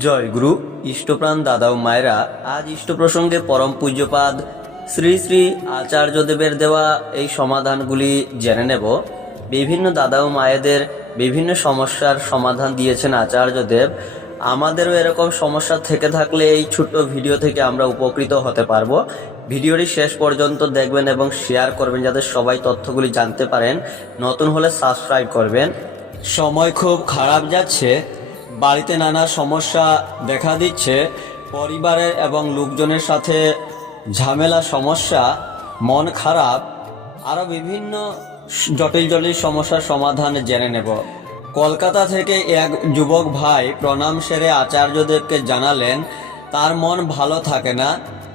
জয় গুরু। ইষ্টপ্রাণ দাদা ও মায়েরা, আজ ইষ্ট প্রসঙ্গে পরম পূজ্যপাদ শ্রী শ্রী আচার্যদেবের দেওয়া এই সমাধানগুলি জেনে নেব। বিভিন্ন দাদা ও মায়েদের বিভিন্ন সমস্যার সমাধান দিয়েছেন আচার্যদেব আমাদেরও এরকম সমস্যা থেকে থাকলে এই ছোট্ট ভিডিও থেকে আমরা উপকৃত হতে পারব। ভিডিওটি শেষ পর্যন্ত দেখবেন এবং শেয়ার করবেন যাতে সবাই তথ্যগুলি জানতে পারেন। নতুন হলে সাবস্ক্রাইব করবেন। সময় খুব খারাপ যাচ্ছে। বাড়িতে নানা সমস্যা দেখা দিচ্ছে। পরিবারের এবং লোকজনের সাথে ঝামেলা, সমস্যা, মন খারাপ। আরও বিভিন্ন জটিল জটিল সমস্যার সমাধান জেনে নেব। কলকাতা থেকে এক যুবক ভাই প্রণাম সেরে আচার্যদেবকে জানালেন, তার মন ভালো থাকে না।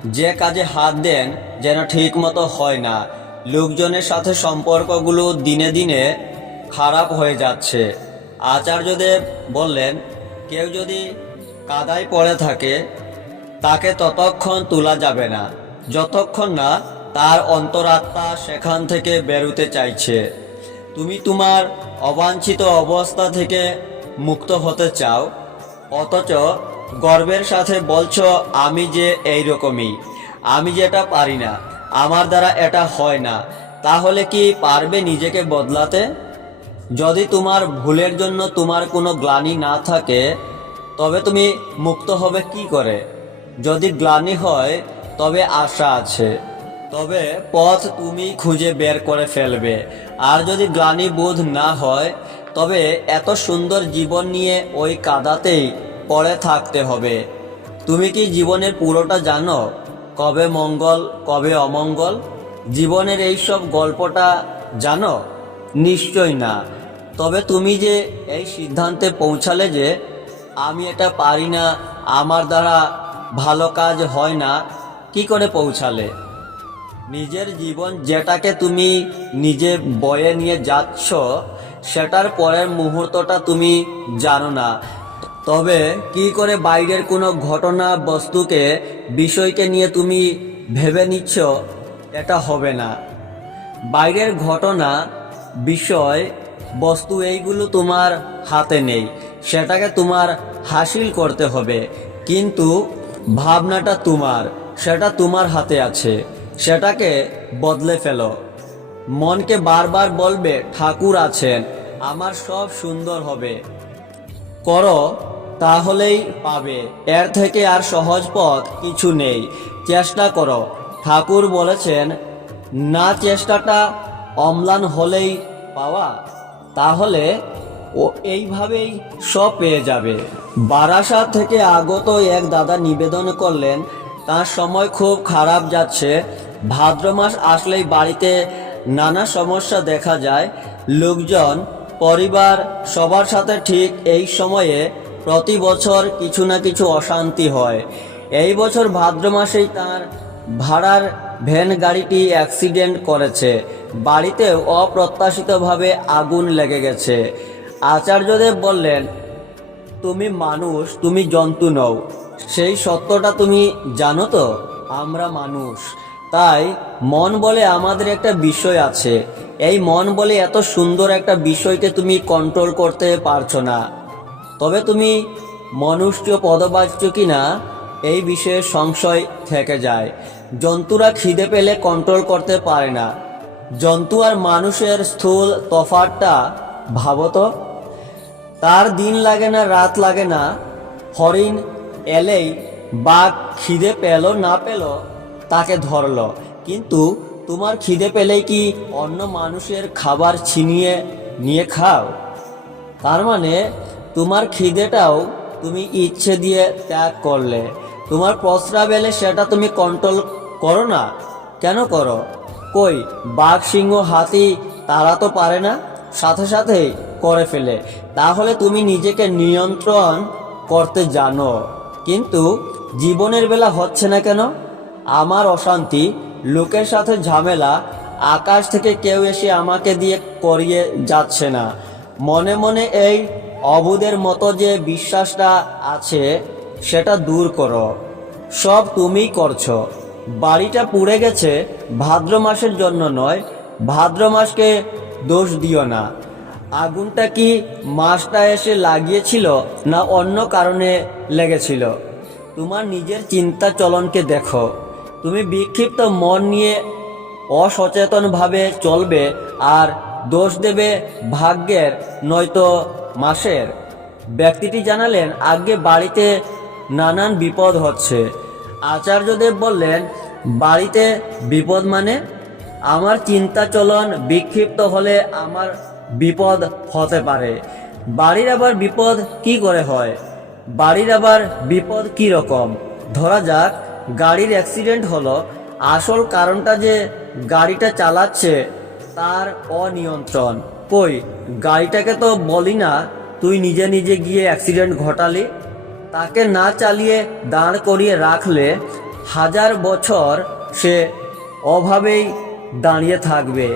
যে কাজে হাত দেন, যেন ঠিক মতো হয় না। লোকজনের সাথে সম্পর্কগুলো দিনে দিনে খারাপ হয়ে যাচ্ছে। আচার্যদেব বললেন কেউ যদি কাদায় পড়ে থাকে, তাকে ততক্ষণ তোলা যাবে না, যতক্ষণ না তার অন্তরাত্মা সেখান থেকে বেরোতে চাইছে। তুমি তোমার অবাঞ্ছিত অবস্থা থেকে মুক্ত হতে চাও, অথচ গর্বের সাথে বলছো, আমি যে এই রকমই আমি যেটা পারি না, আমার দ্বারা এটা হয় না, তাহলে কি পারবে নিজেকে বদলাতে? যদি তোমার ভুলের জন্য তোমার কোনো গ্লানি না থাকে, তবে তুমি মুক্ত হবে কি করে? যদি গ্লানি হয়, তবে আশা আছে। তবে পথ তুমি খুঁজে বের করে ফেলবে। আর যদি গ্লানি বোধ না হয়, তবে এত সুন্দর জীবন নিয়ে ওই কাদাতেই পড়ে থাকতে হবে। তুমি কি জীবনের পুরোটা জানো? কবে মঙ্গল, কবে অমঙ্গল? জীবনের এই সব গল্পটা জানো? নিশ্চয় না। তবে তুমি যে এই সিদ্ধান্তে পৌঁছালে যে আমি এটা পারি না, আমার দ্বারা ভালো কাজ হয় না, কি করে পৌঁছালে? নিজের জীবন যেটাকে তুমি নিজে বয়ে নিয়ে যাচ্ছ, সেটার পরের মুহূর্তটা তুমি জানো না। তবে কি করে বাইরের কোনো ঘটনা বস্তুকে, বিষয়কে নিয়ে তুমি ভেবে নিচ্ছ, এটা হবে না। বাইরের ঘটনা বিষয়, বস্তু এইগুলো তোমার হাতে নেই। সেটাকে তোমার হাসিল করতে হবে। কিন্তু ভাবনাটা তোমার, সেটা তোমার হাতে আছে। সেটাকে বদলে ফেলো। মনকে বারবার বলবে, ঠাকুর আছেন, আমার সব সুন্দর হবে। করো, তাহলেই পাবে। এর থেকে আর সহজ পথ কিছু নেই। চেষ্টা করো। ঠাকুর বলেছেন, না চেষ্টাটা অম্লান হলেই পাওয়া, তাহলে ও এইভাবেই সব পেয়ে যাবে। বারাসাত থেকে আগত এক দাদা নিবেদন করলেন, তার সময় খুব খারাপ যাচ্ছে। ভাদ্র মাস আসলেই বাড়িতে নানা সমস্যা দেখা যায়। লোকজন, পরিবার, সবার সাথে ঠিক এই সময়ে প্রতি বছর কিছু না কিছু অশান্তি হয়। এই বছর ভাদ্র মাসেই তার ভাড়ার ভ্যান গাড়িটি অ্যাক্সিডেন্ট করেছে। বাড়িতে অপ্রত্যাশিতভাবে আগুন লেগে গেছে। আচার্যদেব বললেন, তুমি মানুষ, তুমি জন্তু নও। সেই সত্যটা তুমি জানো তো? আমরা মানুষ। তাই মন বলে আমাদের একটা বিষয় আছে। এই মন বলে এত সুন্দর একটা বিষয়কে তুমি কন্ট্রোল করতে পারছ না। তবে তুমি মনুষ্য পদবাচ্য কিনা, এই বিষয়ে সংশয় থেকে যায়। জন্তুরা খিদে পেলে কন্ট্রোল করতে পারে না। জন্তু আর মানুষের স্থূল তফাতটা ভাবতো তার দিন লাগে না, রাত লাগে না। হরিণ এলেই বাঘ খিদে পেল না পেল, তাকে ধরলো। কিন্তু তোমার খিদে পেলেই কি অন্য মানুষের খাবার ছিনিয়ে নিয়ে খাও? তার মানে তোমার খিদেটাও তুমি ইচ্ছে দিয়ে ত্যাগ করলে। তোমার প্রস্রাব এলে সেটা তুমি কন্ট্রোল করো না? কেন করো? কই, বাঘ, সিংহ, হাতি, তারা তো পারে না? সাথে সাথে করে ফেলে। তাহলে তুমি নিজেকে নিয়ন্ত্রণ করতে জানো। কিন্তু জীবনের বেলা হচ্ছে না কেন? আমার অশান্তি, লোকের সাথে ঝামেলা, আকাশ থেকে কেউ এসে আমাকে দিয়ে করিয়ে যাচ্ছে না। মনে মনে এই অবুদের মতো যে বিশ্বাসটা আছে সেটা দূর করো। সব তুমিই করছ। বাড়িটা পুড়ে গেছে ভাদ্র মাসের জন্য নয়, ভাদ্র মাসকে দোষ দিও না। আগুনটা কি মাসটা এসে লাগিয়েছিল না অন্য কারণে লেগেছিল? তোমার নিজের চিন্তা চলনকে দেখো। তুমি বিক্ষিপ্ত মন নিয়ে অসচেতনভাবে চলবে আর দোষ দেবে ভাগ্যের, নয়তো মাসের। ব্যক্তিটি জানালেন, আগে বাড়িতে নানান বিপদ হচ্ছে। আচার্যদেব বললেন, বাড়িতে বিপদ মানে? আমার চিন্তা চলন বিক্ষিপ্ত হলে আমার বিপদ হতে পারে। বাড়ির আবার বিপদ কি করে হয়? বাড়ির আবার বিপদ কি রকম? ধরা যাক, গাড়ির অ্যাক্সিডেন্ট হলো। আসল কারণটা যে গাড়িটা চালাচ্ছে, তার অনিয়ন্ত্রণ। কই, গাড়িটাকে তো বলি না, তুই নিজে নিজে গিয়ে অ্যাক্সিডেন্ট ঘটালি? তাকে না চালিয়ে দাঁড় করিয়ে রাখলে হাজার বছর সে অভাবেই দাঁড়িয়ে থাকবে।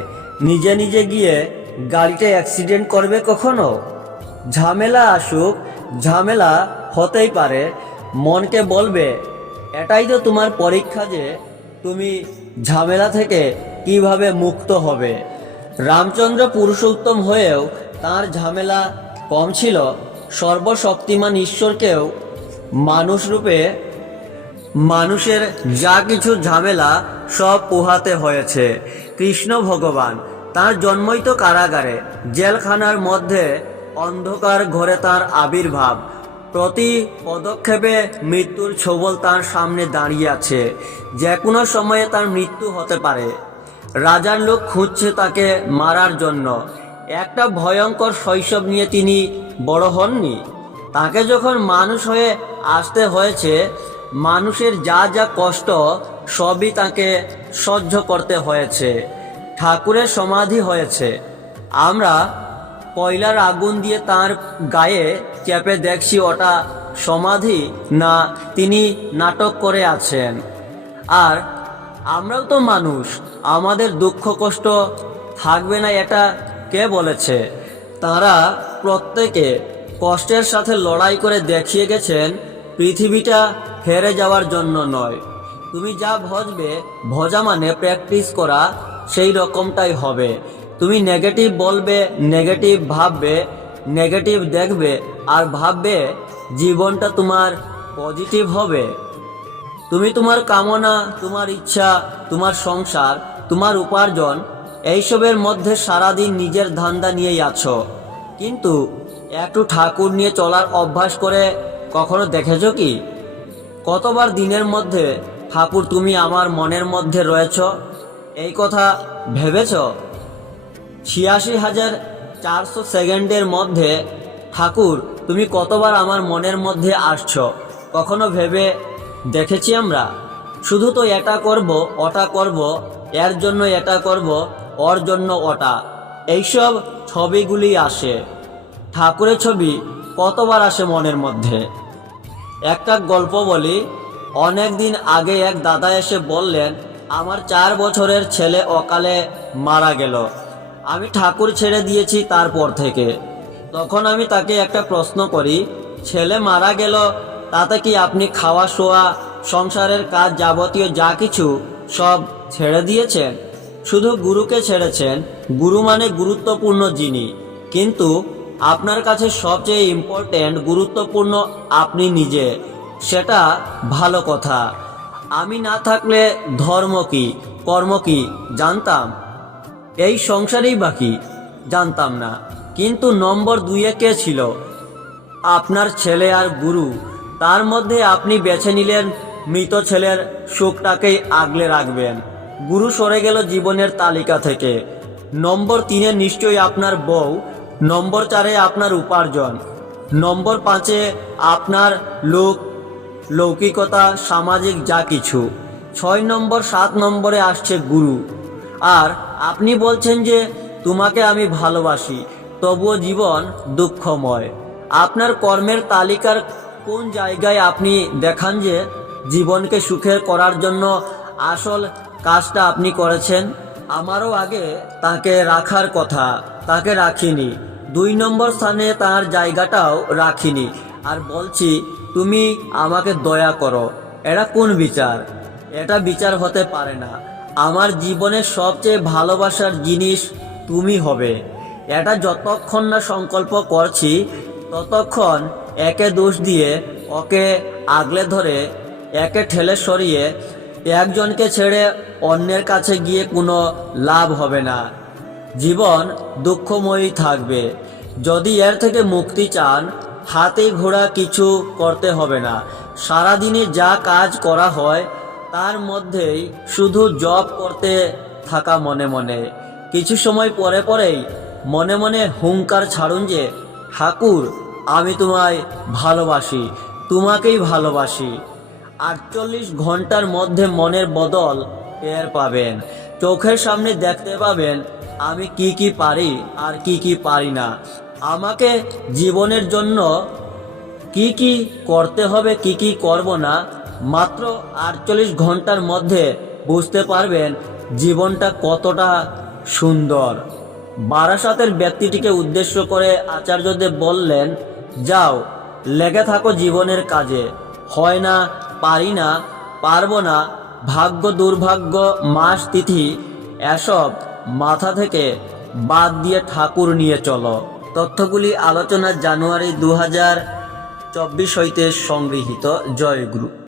নিজে নিজে গিয়ে গাড়িতে অ্যাক্সিডেন্ট করবে কখনো? ঝামেলা আসুক, ঝামেলা হতেই পারে। মনকে বলবে, এটাই তো তোমার পরীক্ষা যে তুমি ঝামেলা থেকে কীভাবে মুক্ত হবে? রামচন্দ্র পুরুষোত্তম হয়েও তার ঝামেলা কম ছিল। সর্বশক্তিমান ঈশ্বরকেও মানুষ রূপে মানুষের যা কিছু ঝামেলা সব পোহাতে হয়েছে। কৃষ্ণ ভগবান, তার জন্মই তো কারাগারে, জেলখানার মধ্যে অন্ধকার ঘরে তার আবির্ভাব। প্রতি পদক্ষেপে মৃত্যুর ছবল তার সামনে দাঁড়িয়ে আছে। যে কোনো সময়ে তার মৃত্যু হতে পারে। রাজার লোক খুঁজছে তাকে মারার জন্য। একটা ভয়ঙ্কর শৈশব নিয়ে তিনি বড় হননি। তাকে যখন মানুষ হয়ে আসতে হয়েছে, মানুষের যা যা কষ্ট, সবই তাকে সহ্য করতে হয়েছে, ঠাকুরের সমাধি হয়েছে। আমরা কয়লার আগুন দিয়ে তার গায়ে চেপে দেখছি ওটা সমাধি না তিনি নাটক করে আছেন। আর আমরাও তো মানুষ, আমাদের দুঃখ কষ্ট থাকবে না, এটা কে বলেছে? তারা প্রত্যেকে কষ্টের সাথে লড়াই করে দেখিয়ে গেছেন, পৃথিবীটা হেরে যাওয়ার জন্য নয়। তুমি যা ভজবে, ভজা মানে প্র্যাকটিস করা, সেই রকমটাই হবে। তুমি নেগেটিভ বলবে নেগেটিভ ভাববে নেগেটিভ দেখবে, আর ভাববে, জীবনটা তোমার পজিটিভ হবে। তুমি তোমার কামনা, তোমার ইচ্ছা, তোমার সংসার, তোমার উপার্জন এইসবের মধ্যে সারাদিন নিজের ধান্দা নিয়েই আছো। কিন্তু একটু ঠাকুর নিয়ে চলার অভ্যাস করে কখনো দেখেছ কি? কতবার দিনের মধ্যে ঠাকুর তুমি আমার মনের মধ্যে রয়েছ? এই কথা ভেবেছ? ছিয়াশি হাজার চারশো সেকেন্ডের মধ্যে ঠাকুর তুমি কতবার আমার মনের মধ্যে আসছো? কখনো ভেবে দেখেছি আমরা? শুধু তো এটা করব, ওটা করব, এর জন্য এটা করব, ওর জন্য ওটা। এইসব ছবিগুলি আসে। ঠাকুরের ছবি কতবার আসে মনের মধ্যে? একটা গল্প বলি অনেক দিন আগে এক দাদা এসে বললেন, আমার চার বছরের ছেলে অকালে মারা গেল। আমি ঠাকুর ছেড়ে দিয়েছি তারপর থেকে। তখন আমি তাকে একটা প্রশ্ন করি, ছেলে মারা গেল, তাতে কি আপনি খাওয়া শোয়া সংসারের কাজ যাবতীয় যা কিছু সব ছেড়ে দিয়েছেন। শুধু গুরুকে ছেড়েছেন। গুরু মানে গুরুত্বপূর্ণ যিনি। কিন্তু আপনার কাছে সবচেয়ে ইম্পর্ট্যান্ট গুরুত্বপূর্ণ আপনি নিজে। সেটা ভালো কথা। আমি না থাকলে ধর্ম কি, কর্ম কি, জানতাম। এই সংসারেই বাকি জানতাম না। কিন্তু নম্বর দুইয়ে কে ছিল? আপনার ছেলে আর গুরু। তার মধ্যে আপনি বেছে নিলেন মৃত ছেলের সুখটাকেই আগলে রাখবেন। গুরু সরে গেল জীবনের তালিকা থেকে। নম্বর তিনে নিশ্চয়ই আপনার বউ, নম্বর চারে আপনার উপার্জন, নম্বর পাঁচে আপনার লোক, লৌকিকতা, সামাজিক যা কিছু, ছয় নম্বর, সাত নম্বরে আসছে গুরু। আর আপনি বলছেন যে তোমাকে আমি ভালোবাসি, তবুও জীবন দুঃখময়। আপনার কর্মের তালিকার কোন জায়গায় আপনি দেখান যে জীবনকে সুখের করার জন্য আসল কাজটা আপনি করেছেন। আমারও আগে তাকে রাখার কথা, তাকে রাখিনি। দুই নম্বর স্থানে তার জায়গাটাও রাখিনি। আর বলছি, তুমি আমাকে দয়া করো, এটা কোন বিচার? এটা বিচার হতে পারে না। আমার জীবনের সবচেয়ে ভালোবাসার জিনিস তুমি হবে। এটা যতক্ষণ না সংকল্প করছি, ততক্ষণ একে দোষ দিয়ে ওকে আগলে ধরে একে ঠেলে সরিয়ে একজনকে ছেড়ে অন্যের কাছে গিয়ে কোনো লাভ হবে না। জীবন দুঃখময়ী থাকবে। যদি এর থেকে মুক্তি চান, হাতে ঘোড়া কিছু করতে হবে না। সারাদিনে যা কাজ করা হয়, তার মধ্যেই শুধু জব করতে থাকা মনে মনে। কিছু সময় পরে পরেই মনে মনে হুঙ্কার ছাড়ুন যে, ঠাকুর, আমি তোমায় ভালোবাসি, তোমাকেই ভালোবাসি। আটচল্লিশ ঘণ্টার মধ্যে মনের বদল টের পাবেন। চোখের সামনে দেখতে পাবেন, আমি কি কি পারি আর কি কি পারি না। আমাকে জীবনের জন্য কি কি করতে হবে, কি কি করব না, মাত্র আটচল্লিশ ঘণ্টার মধ্যে বুঝতে পারবেন জীবনটা কতটা সুন্দর। বারাসাতের ব্যক্তিটিকে উদ্দেশ্য করে আচার্যদেব বললেন, যাও, লেগে থাকো জীবনের কাজে। হয় না পারি না, পারব না। ভাগ্য দুর্ভাগ্য, মাস তিথি, এসব মাথা থেকে বাদ দিয়ে ঠাকুর নিয়ে চলো। তথ্যগুলি আলোচনা জানুয়ারি দু হাজার চব্বিশ হইতে সংগৃহীত। জয়গুরু